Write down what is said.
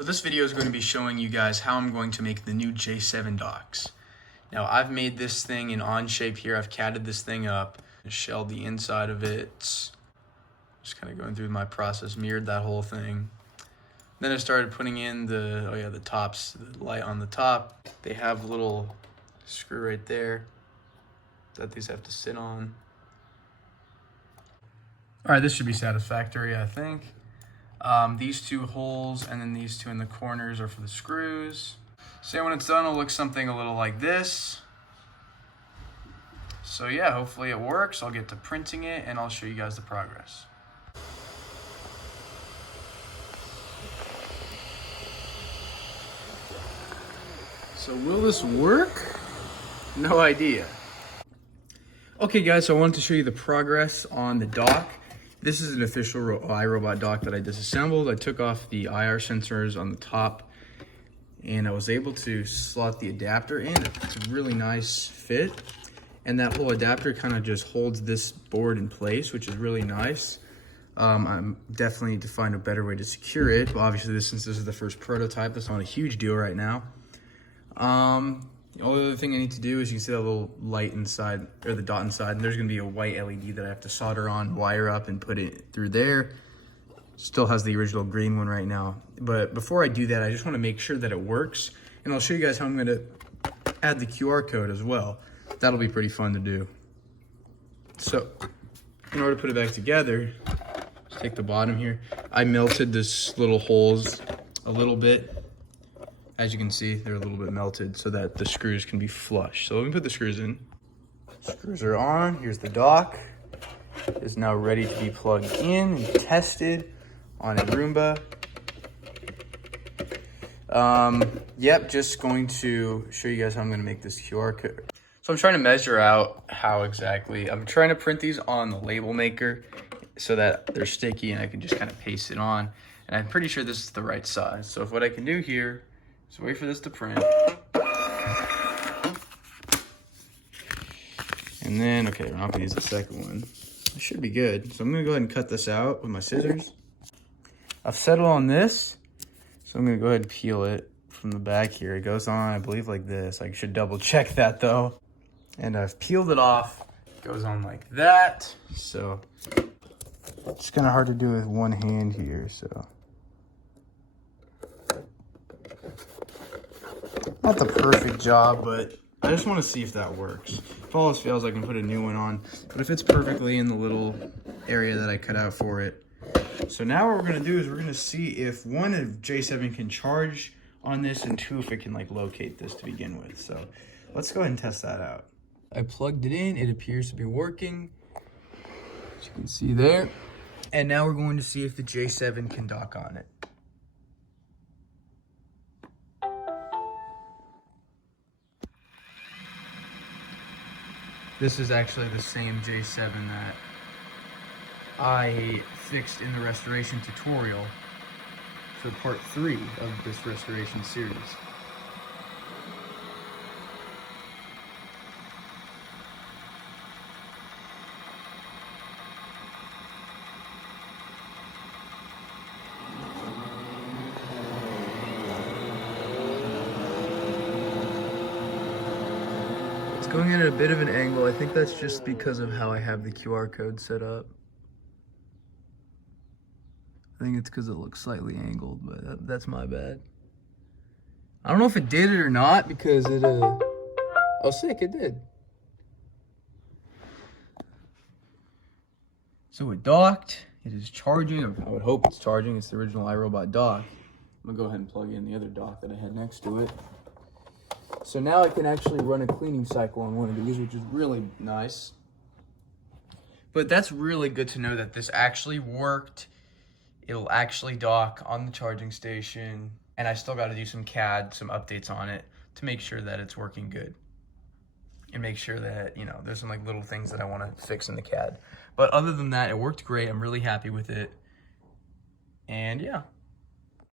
So this video is going to be showing you guys how I'm going to make the new J7 docks. Now I've made this thing in Onshape here. I've CAD'd this thing up, shelled the inside of it, just kind of going through my process, mirrored that whole thing. Then I started putting in the tops, the light on the top. They have a little screw right there that these have to sit on. All right, this should be satisfactory, I think. These two holes and then these two in the corners are for the screws. So when it's done, it'll look something a little like this. So yeah, hopefully it works. I'll get to printing it and I'll show you guys the progress. So will this work? No idea. Okay guys, so I wanted to show you the progress on the dock. This is an official iRobot dock that I disassembled. I took off the IR sensors on the top and I was able to slot the adapter in. It's a really nice fit. And that whole adapter kind of just holds this board in place, which is really nice. I'm definitely need to find a better way to secure it. But obviously since this is the first prototype, that's not a huge deal right now. The only other thing I need to do is you can see that little light inside, or the dot inside, and there's gonna be a white LED that I have to solder on, wire up, and put it through there. Still has the original green one right now. But before I do that, I just wanna make sure that it works, and I'll show you guys how I'm gonna add the QR code as well. That'll be pretty fun to do. So, in order to put it back together, just take the bottom here. I melted this little holes a little bit. As you can see, they're a little bit melted so that the screws can be flush. So let me put the screws in. Screws are on. Here's the dock. It is now ready to be plugged in and tested on a Roomba. Yep, just going to show you guys how I'm going to make this QR code. So I'm trying to measure out how exactly. I'm trying to print these on the label maker so that they're sticky and I can just kind of paste it on. And I'm pretty sure this is the right size. So what I can do here, so wait for this to print. And then, okay, we're not gonna use the second one. It should be good. So I'm gonna go ahead and cut this out with my scissors. I've settled on this. So I'm gonna go ahead and peel it from the back here. It goes on, I believe, like this. I should double check that though. And I've peeled it off. It goes on like that. So it's kind of hard to do with one hand here, so. Not the perfect job, but I just want to see if that works. If all else fails, I can put a new one on. But if it's perfectly in the little area that I cut out for it. So now what we're going to do is we're going to see if one, if J7 can charge on this, and two, if it can like locate this to begin with. So let's go ahead and test that out. I plugged it in. It appears to be working, as you can see there. And now we're going to see if the J7 can dock on it. This is actually the same J7 that I fixed in the restoration tutorial for part 3 of this restoration series. Going in at a bit of an angle. I think that's just because of how I have the QR code set up. I think it's because it looks slightly angled, but that's my bad. I don't know if it did it or not because it, oh sick, it did. So it docked, it is charging. I would hope it's charging. It's the original iRobot dock. I'm gonna go ahead and plug in the other dock that I had next to it. So now I can actually run a cleaning cycle on one of these, which is really nice. But that's really good to know that this actually worked. It'll actually dock on the charging station. And I still got to do some CAD, some updates on it to make sure that it's working good. And make sure that, you know, there's some like little things that I want to fix in the CAD. But other than that, it worked great. I'm really happy with it. And yeah.